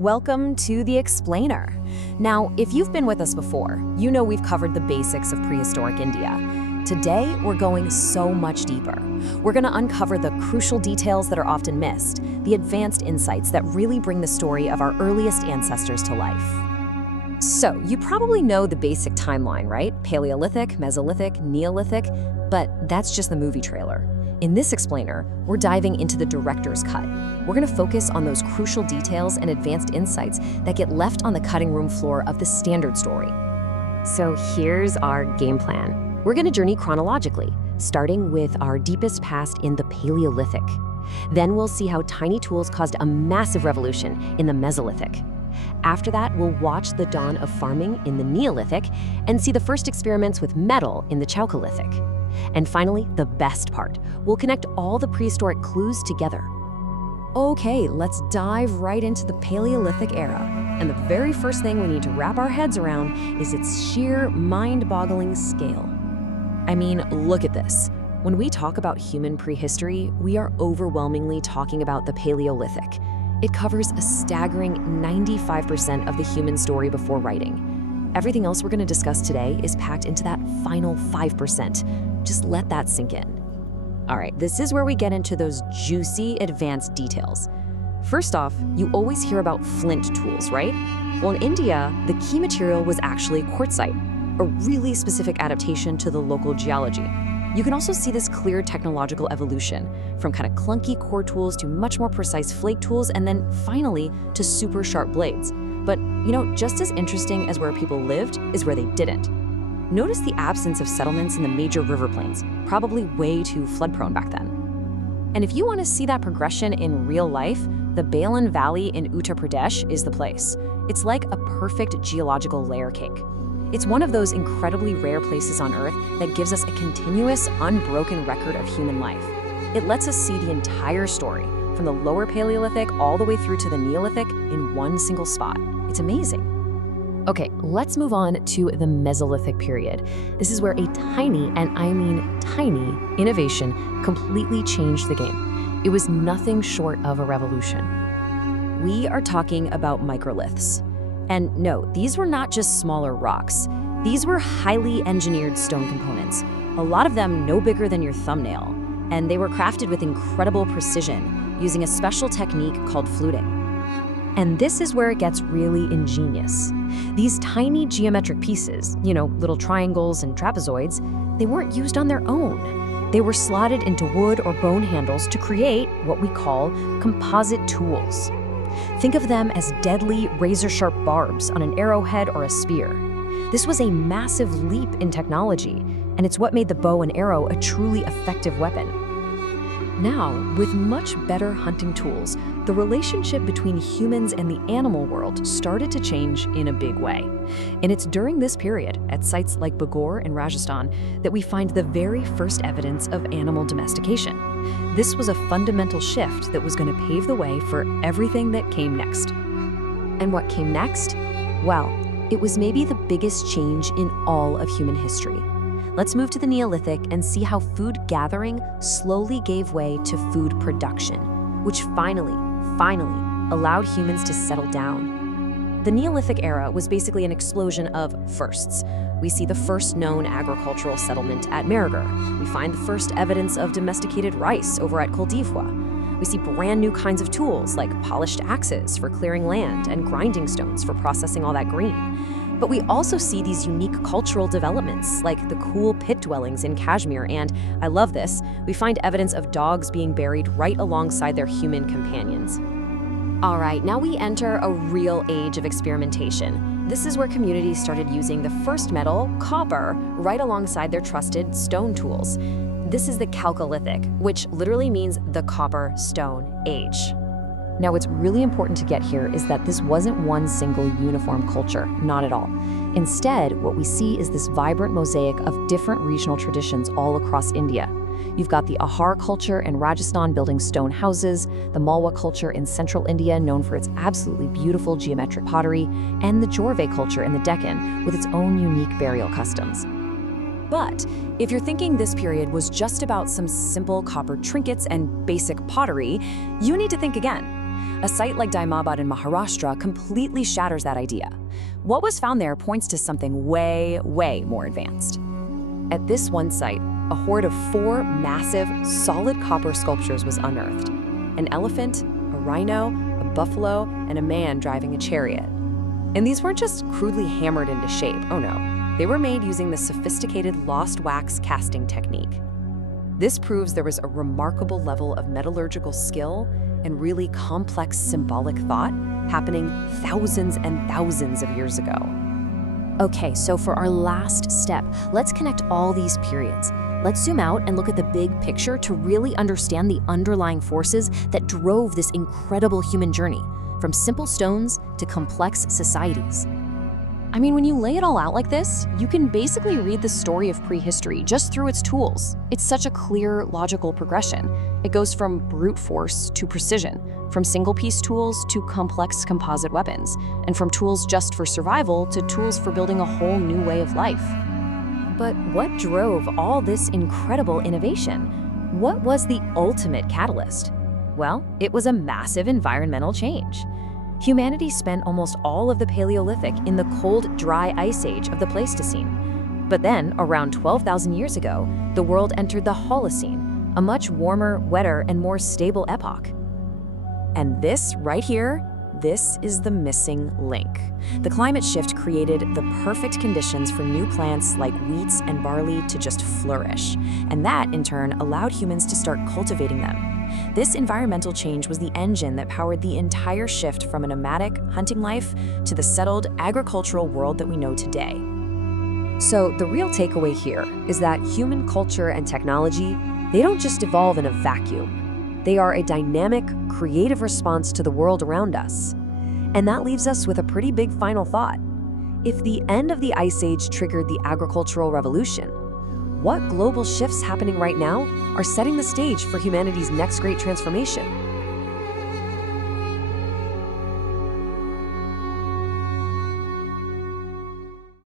Welcome to The Explainer. Now, if you've been with us before, you know we've covered the basics of prehistoric India. Today, we're going so much deeper. We're going to uncover the crucial details that are often missed, the advanced insights that really bring the story of our earliest ancestors to life. So, you probably know the basic timeline, right? Paleolithic, Mesolithic, Neolithic, but that's just the movie trailer. In this explainer, we're diving into the director's cut. We're going to focus on those crucial details and advanced insights that get left on the cutting room floor of the standard story. So here's our game plan. We're going to journey chronologically, starting with our deepest past in the Paleolithic. Then we'll see how tiny tools caused a massive revolution in the Mesolithic. After that, we'll watch the dawn of farming in the Neolithic and see the first experiments with metal in the Chalcolithic. And finally, the best part, we'll connect all the prehistoric clues together. Okay, let's dive right into the Paleolithic era. And the very first thing we need to wrap our heads around is its sheer mind-boggling scale. I mean, look at this. When we talk about human prehistory, we are overwhelmingly talking about the Paleolithic. It covers a staggering 95% of the human story before writing. Everything else we're going to discuss today is packed into that final 5%. Just let that sink in. All right, this is where we get into those juicy advanced details. First off, you always hear about flint tools, right? Well, in India, the key material was actually quartzite, a really specific adaptation to the local geology. You can also see this clear technological evolution, from kind of clunky core tools to much more precise flake tools, and then finally to super sharp blades. But, just as interesting as where people lived is where they didn't. Notice the absence of settlements in the major river plains, probably way too flood-prone back then. And if you want to see that progression in real life, the Belan Valley in Uttar Pradesh is the place. It's like a perfect geological layer cake. It's one of those incredibly rare places on Earth that gives us a continuous, unbroken record of human life. It lets us see the entire story, from the lower Paleolithic all the way through to the Neolithic in one single spot. It's amazing. Okay, let's move on to the Mesolithic period. This is where a tiny, and I mean tiny, innovation completely changed the game. It was nothing short of a revolution. We are talking about microliths. And no, these were not just smaller rocks. These were highly engineered stone components, a lot of them no bigger than your thumbnail. And they were crafted with incredible precision, using a special technique called fluting. And this is where it gets really ingenious. These tiny geometric pieces, little triangles and trapezoids, they weren't used on their own. They were slotted into wood or bone handles to create what we call composite tools. Think of them as deadly, razor-sharp barbs on an arrowhead or a spear. This was a massive leap in technology, and it's what made the bow and arrow a truly effective weapon. Now, with much better hunting tools, the relationship between humans and the animal world started to change in a big way. And it's during this period, at sites like Bagor in Rajasthan, that we find the very first evidence of animal domestication. This was a fundamental shift that was going to pave the way for everything that came next. And what came next? Well, it was maybe the biggest change in all of human history. Let's move to the Neolithic and see how food gathering slowly gave way to food production, which finally allowed humans to settle down. The Neolithic era was basically an explosion of firsts. We see the first known agricultural settlement at Mehrgarh. We find the first evidence of domesticated rice over at Col d'Ivoire. We see brand new kinds of tools like polished axes for clearing land and grinding stones for processing all that grain. But we also see these unique cultural developments, like the cool pit dwellings in Kashmir, and, I love this, we find evidence of dogs being buried right alongside their human companions. All right, now we enter a real age of experimentation. This is where communities started using the first metal, copper, right alongside their trusted stone tools. This is the Chalcolithic, which literally means the copper stone age. Now, what's really important to get here is that this wasn't one single uniform culture, not at all. Instead, what we see is this vibrant mosaic of different regional traditions all across India. You've got the Ahar culture in Rajasthan building stone houses, the Malwa culture in central India known for its absolutely beautiful geometric pottery, and the Jorwe culture in the Deccan with its own unique burial customs. But if you're thinking this period was just about some simple copper trinkets and basic pottery, you need to think again. A site like Daimabad in Maharashtra completely shatters that idea. What was found there points to something way, way more advanced. At this one site, a hoard of 4 massive, solid copper sculptures was unearthed. An elephant, a rhino, a buffalo, and a man driving a chariot. And these weren't just crudely hammered into shape, oh no. They were made using the sophisticated lost wax casting technique. This proves there was a remarkable level of metallurgical skill and really complex symbolic thought happening thousands and thousands of years ago. Okay, so for our last step, let's connect all these periods. Let's zoom out and look at the big picture to really understand the underlying forces that drove this incredible human journey, from simple stones to complex societies. I mean, when you lay it all out like this, you can basically read the story of prehistory just through its tools. It's such a clear, logical progression. It goes from brute force to precision, from single-piece tools to complex composite weapons, and from tools just for survival to tools for building a whole new way of life. But what drove all this incredible innovation? What was the ultimate catalyst? Well, it was a massive environmental change. Humanity spent almost all of the Paleolithic in the cold, dry ice age of the Pleistocene. But then, around 12,000 years ago, the world entered the Holocene, a much warmer, wetter, and more stable epoch. And this right here, this is the missing link. The climate shift created the perfect conditions for new plants like wheats and barley to just flourish. And that, in turn, allowed humans to start cultivating them. This environmental change was the engine that powered the entire shift from a nomadic, hunting life to the settled, agricultural world that we know today. So the real takeaway here is that human culture and technology, they don't just evolve in a vacuum. They are a dynamic, creative response to the world around us. And that leaves us with a pretty big final thought. If the end of the Ice Age triggered the agricultural revolution, what global shifts happening right now are setting the stage for humanity's next great transformation?